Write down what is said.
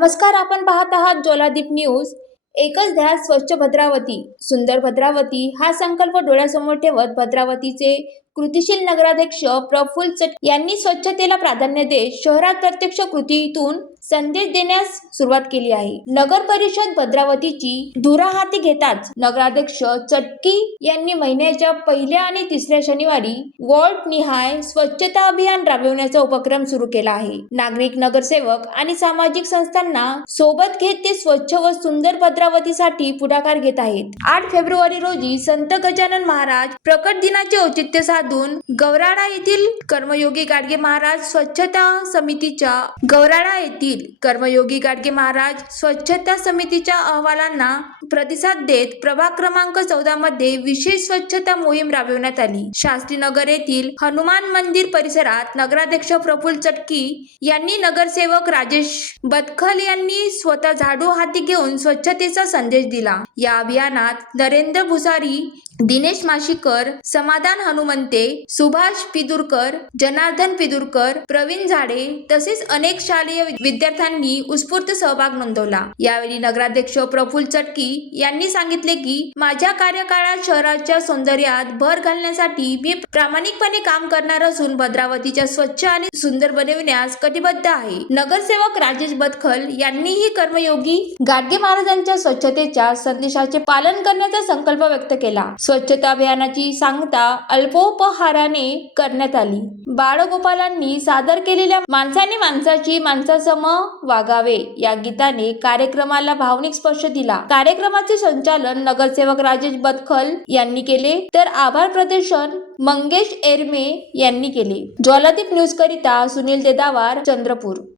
नमस्कार, आपण पाहत आहात ज्वालादीप न्यूज. एकच ध्यास स्वच्छ भद्रावती, सुंदर भद्रावती हा संकल्प डोळ्यासमोर ठेवत भद्रावतीचे कृतीशील नगराध्यक्ष प्रफुल्ल चटके यांनी स्वच्छतेला प्राधान्य देत शहरात प्रत्यक्ष कृतीतून संदेश देण्यास सुरुवात केली आहे. नगर परिषद भद्रावतीची धुरा हाती घेताच नगराध्यक्ष चटकी यांनी महिन्याच्या पहिल्या आणि तिसऱ्या शनिवारी वॉर्ड निहाय स्वच्छता अभियान राबविण्याचा उपक्रम सुरू केला आहे. नागरिक, नगरसेवक आणि सामाजिक संस्थांना सोबत घेत ते स्वच्छ व सुंदर भद्रावतीसाठी पुढाकार घेत आहेत. 8 फेब्रुवारी रोजी संत गजानन महाराज प्रकट दिनाचे औचित्य साधून गवराडा येथील कर्मयोगी गाडगे महाराज स्वच्छता समितीच्या अहवालांना प्रतिसाद देत प्रभाग क्रमांक 14 मध्ये विशेष स्वच्छता मोहीम राबविण्यात आली. शास्त्रीनगर येथील हनुमान मंदिर परिसरात नगराध्यक्ष प्रफुल्ल चटकी यांनी नगरसेवक राजेश बदखल यांनी स्वतः झाडू हाती घेऊन स्वच्छतेचा संदेश दिला. या अभियानात नरेंद्र भुसारी, दिनेश माशीकर, समाधान हनुमंते, सुभाष पिदुरकर, जनार्दन पिदुरकर, प्रवीण झाडे तसेच अनेक शालेय विद्यार्थ्यांनी उत्स्फूर्त सहभाग नोंदवला. यावेळी नगराध्यक्ष प्रफुल्ल चटकी यांनी सांगितले की माझ्या कार्यकाळात शहराच्या सौंदर्यात भर घालण्यासाठी मी प्रामाणिकपणे काम करणार असून भद्रावतीच्या स्वच्छ आणि सुंदर बनविण्यास कटिबद्ध आहे. नगरसेवक राजेश बदखल यांनीही कर्मयोगी गाडगे महाराजांच्या स्वच्छतेच्या संदेशाचे पालन करण्याचा संकल्प व्यक्त केला. स्वच्छता अभियानाची सांगता अल्पोपहाराने करण्यात आली. बाळगोपालांनी सादर केलेल्या माणसाने माणसाची माणसासम वागावे या गीताने कार्यक्रमाला भावनिक स्पर्श दिला. कार्यक्रमाचे संचालन नगरसेवक राजेश बदखल यांनी केले तर आभार प्रदर्शन मंगेश एरमे यांनी केले. ज्वालादीप न्यूज करिता सुनील देदावार, चंद्रपूर.